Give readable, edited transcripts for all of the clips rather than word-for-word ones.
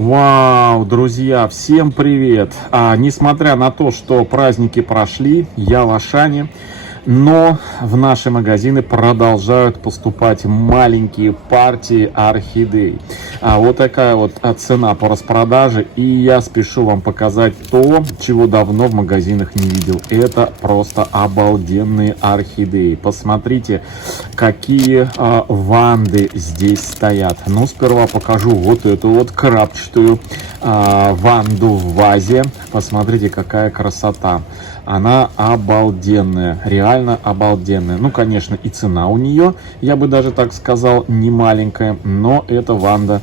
Вау, друзья, всем привет! Несмотря на то, что праздники прошли, я в Ашане, но в наши магазины продолжают поступать маленькие партии орхидей. Вот такая вот цена по распродаже, и я спешу вам показать то, чего давно в магазинах не видел. Это просто обалденные орхидеи. Посмотрите, какие ванды здесь стоят. Ну, сперва покажу вот эту вот крапчатую ванду в вазе. Посмотрите, какая красота. Она обалденная, реально обалденная. Ну, конечно, и цена у нее, я бы даже так сказал, не маленькая. Но эта ванда,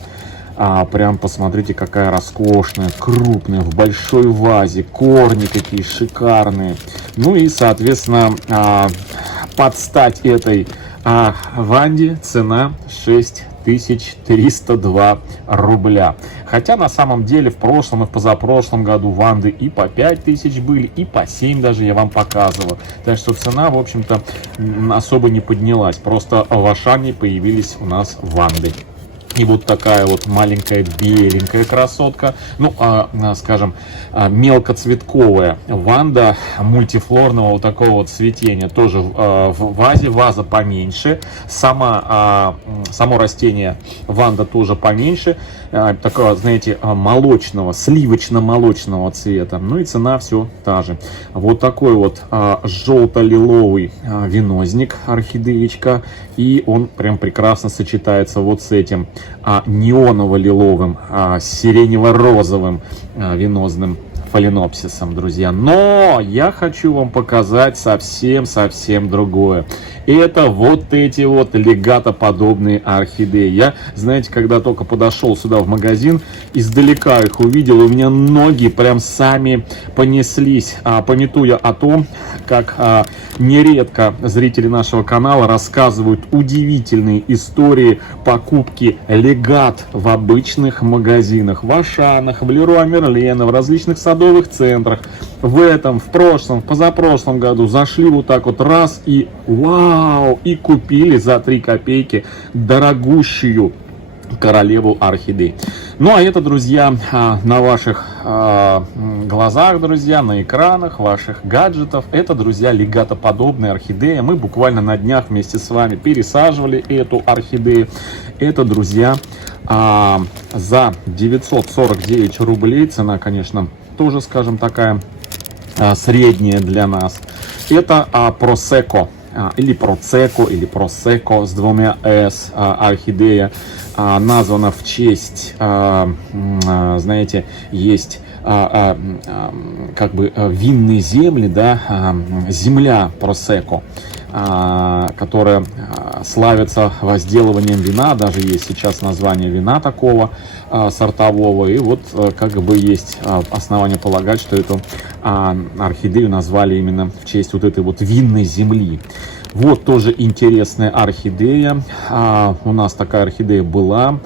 прям посмотрите, какая роскошная, крупная, в большой вазе. Корни какие шикарные. Ну и, соответственно, под стать этой ванде цена 6302 рубля. Хотя на самом деле в прошлом и в позапрошлом году ванды и по 5000 были, и по 7 даже я вам показывал. Так что цена, в общем-то, особо не поднялась. Просто в Ашане появились у нас ванды. И вот такая вот маленькая беленькая красотка, ну, скажем, мелкоцветковая ванда мультифлорного вот такого вот цветения. Тоже в вазе, ваза поменьше, само растение ванда тоже поменьше, такого, знаете, молочного, сливочно-молочного цвета. Ну и цена все та же. Вот такой вот желто-лиловый венозник, орхидеечка, и он прям прекрасно сочетается вот с этим неоново-лиловым, сиренево-розовым венозным фаленопсисом, друзья. Но я хочу вам показать совсем другое. Это вот эти вот легатоподобные орхидеи. Я, знаете, когда только подошел сюда в магазин, издалека их увидел, у меня ноги прям сами понеслись, памятуя о том, как нередко зрители нашего канала рассказывают удивительные истории покупки легат в обычных магазинах, в Ашанах, в Леруа Мерлена, в различных садовых центрах. В этом, в прошлом, в позапрошлом году зашли вот так вот раз и вау, и купили за 3 копейки дорогущую королеву орхидей. Ну а это, друзья, на ваших глазах, друзья, на экранах ваших гаджетов, это, друзья, легатоподобная орхидея. Мы буквально на днях вместе с вами пересаживали эту орхидею. Это, друзья, за 949 рублей. Цена, конечно, тоже, скажем, такая средняя для нас. Это Просеко, или Процеко, или Просеко с двумя «с», орхидея. Названа в честь, знаете, есть как бы винные земли, да, земля Просеко, которая славится возделыванием вина. Даже есть сейчас название вина такого сортового. И вот как бы есть основания полагать, что эту орхидею назвали именно в честь вот этой вот винной земли. Вот тоже интересная орхидея. У нас такая орхидея была.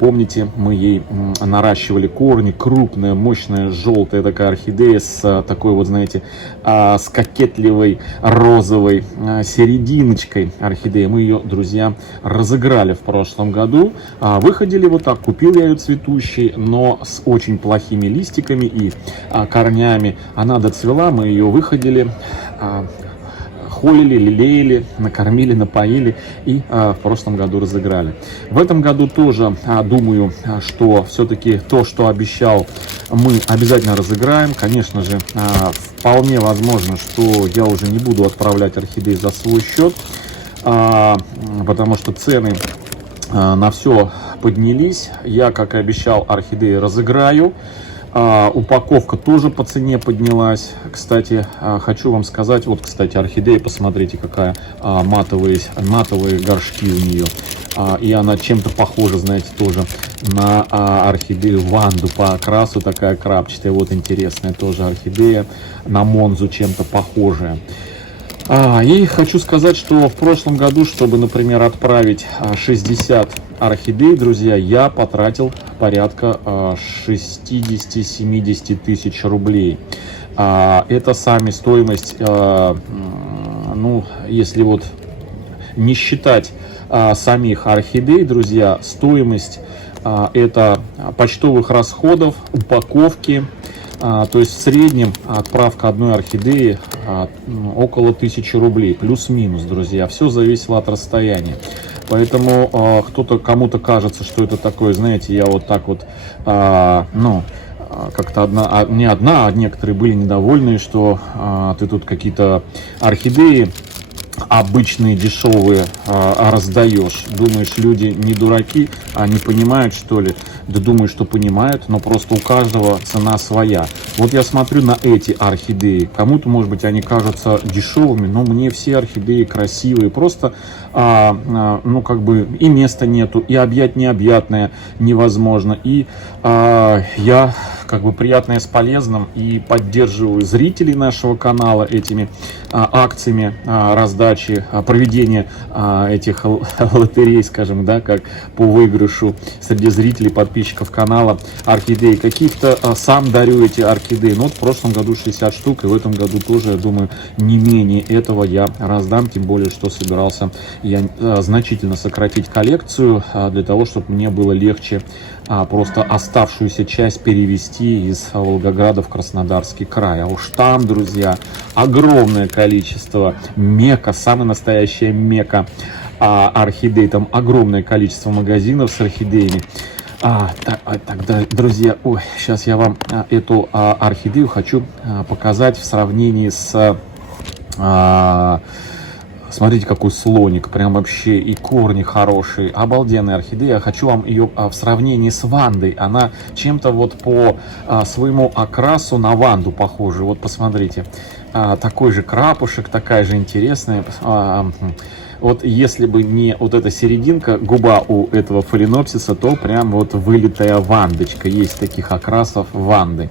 Помните, мы ей наращивали корни. Крупная, мощная, желтая такая орхидея с такой вот, знаете, с кокетливой розовой серединочкой орхидеи. Мы ее, друзья, разыграли в прошлом году. Выходили вот так. Купил я ее цветущей, но с очень плохими листиками и корнями. Она доцвела, мы ее выходили, холили, лелеяли, накормили, напоили и в прошлом году разыграли. В этом году тоже думаю, что все-таки то, что обещал, мы обязательно разыграем. Конечно же, вполне возможно, что я уже не буду отправлять орхидеи за свой счет, потому что цены на все поднялись. Я, как и обещал, орхидеи разыграю. Упаковка тоже по цене поднялась. Кстати, хочу вам сказать, вот, кстати, орхидея, посмотрите, какая матовые горшки у нее. И она чем-то похожа, знаете, тоже на орхидею ванду по окрасу, такая крапчатая. Вот интересная тоже орхидея, на монзу чем-то похожая. И хочу сказать, что в прошлом году, чтобы, например, отправить 60 орхидей, друзья, я потратил порядка 60-70 тысяч рублей. Это сами стоимость, ну, если вот не считать самих орхидей, друзья, стоимость это почтовых расходов, упаковки. То есть в среднем отправка одной орхидеи около 1000 рублей, плюс-минус, друзья. Все зависело от расстояния. Поэтому кому-то кажется, что это такое, знаете, я вот так вот, как-то не одна, а некоторые были недовольны, что ты тут какие-то орхидеи обычные, дешевые раздаешь. Думаешь, люди не дураки, они понимают, что ли? Да думаю, что понимают, но просто у каждого цена своя. Вот я смотрю на эти орхидеи. Кому-то, может быть, они кажутся дешевыми, но мне все орхидеи красивые. Просто, как бы и места нету, и объять необъятное невозможно. И я как бы приятное с полезным и поддерживаю зрителей нашего канала этими акциями раздачи, проведения этих лотерей, скажем, да, как по выигрышу среди зрителей, подписчиков канала орхидеи. Каких-то сам дарю эти орхидеи. Ну, вот в прошлом году 60 штук, и в этом году тоже, я думаю, не менее этого я раздам, тем более, что собирался я значительно сократить коллекцию для того, чтобы мне было легче просто оставшуюся часть перевести из Волгограда в Краснодарский край. А уж там, друзья, огромное количество мека, самая настоящая мека орхидей. Там огромное количество магазинов с орхидеями. Тогда, друзья, сейчас я вам эту орхидею хочу показать в сравнении с... Смотрите, какой слоник, прям вообще и корни хорошие, обалденная орхидея. Я хочу вам ее в сравнении с Вандой. Она чем-то вот по своему окрасу на Ванду похожа. Вот посмотрите, такой же крапушек, такая же интересная. Вот если бы не вот эта серединка, губа у этого фаленопсиса, то прям вот вылитая вандочка. Есть таких окрасов Ванды.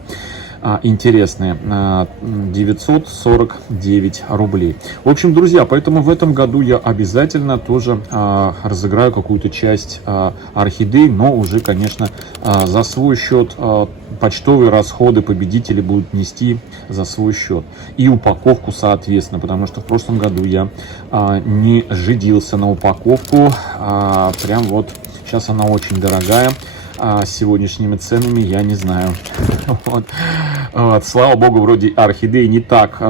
Интересные, 949 рублей. В общем, друзья, поэтому в этом году я обязательно тоже разыграю какую-то часть орхидей, но уже, конечно, за свой счет. Почтовые расходы победители будут нести за свой счет. И упаковку, соответственно, потому что в прошлом году я не жидился на упаковку. Прям вот сейчас она очень дорогая. С сегодняшними ценами я не знаю. Слава богу, вроде орхидеи не так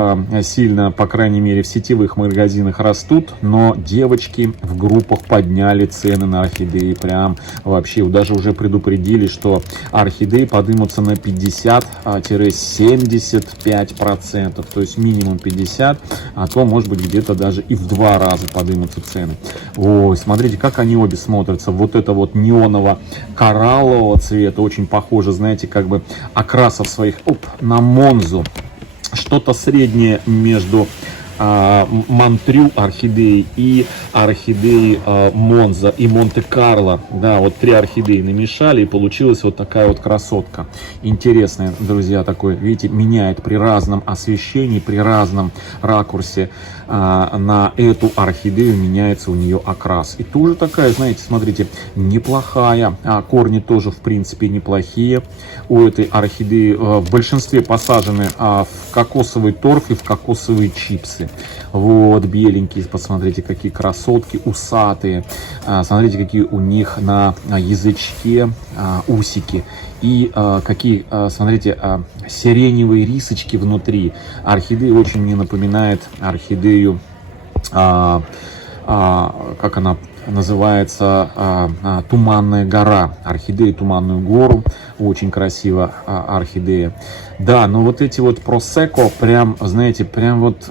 сильно, по крайней мере, в сетевых магазинах растут, но девочки в группах подняли цены на орхидеи. Прям вообще даже уже предупредили, что орхидеи поднимутся на 50-75%. То есть минимум 50%, а то, может быть, где-то даже и в 2 раза поднимутся цены. Ой, смотрите, как они обе смотрятся. Вот это вот неоново-кораллового цвета, очень похоже, знаете, как бы окрасов своих на Монзу. Что-то среднее между Монтрю орхидеи и орхидеи Монза и Монте-Карло. Да, вот 3 орхидеи намешали, и получилась вот такая вот красотка. Интересная, друзья, такой, видите, меняет при разном освещении, при разном ракурсе на эту орхидею меняется у нее окрас. И тоже такая, знаете, смотрите, неплохая. Корни тоже, в принципе, неплохие у этой орхидеи. В большинстве посажены в кокосовый торф и в кокосовые чипсы. Вот, беленькие, посмотрите, какие красотки, усатые. Смотрите, какие у них на язычке усики. И какие, смотрите, сиреневые рисочки внутри. Орхидея очень мне напоминает орхидею, как она называется, Туманная гора. Орхидея Туманную гору. Очень красиво орхидея. Да, но вот эти вот просеко прям, знаете, прям вот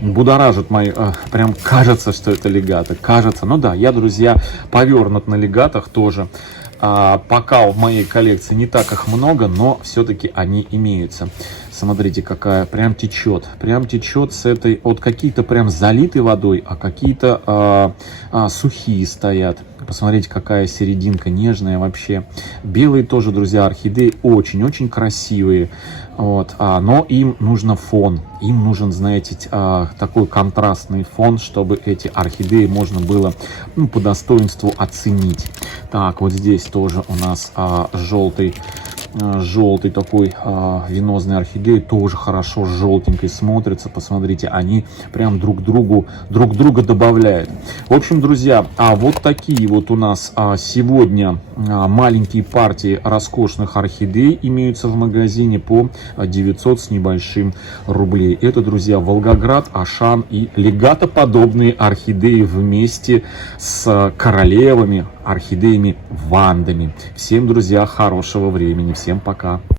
будоражат мои, прям кажется, что это легато. Кажется, ну да, я, друзья, повернут на легатах тоже. Пока в моей коллекции не так их много, но все-таки они имеются. Смотрите, какая прям течет с этой, вот какие-то прям залиты водой, а какие-то сухие стоят. Посмотрите, какая серединка нежная вообще. Белые тоже, друзья, орхидеи очень-очень красивые. Вот, но им нужен фон. Им нужен, знаете, такой контрастный фон, чтобы эти орхидеи можно было по достоинству оценить. Так, вот здесь тоже у нас желтый желтый такой венозный орхидеи, тоже хорошо желтенькой смотрится. Посмотрите, они прям друг друга добавляют. В общем, друзья, вот такие вот у нас сегодня маленькие партии роскошных орхидей имеются в магазине по 900 с небольшим рублей. Это, друзья, Волгоград, Ашан и легатоподобные орхидеи вместе с королевами, орхидеями, вандами. Всем, друзья, хорошего времени. Всем пока.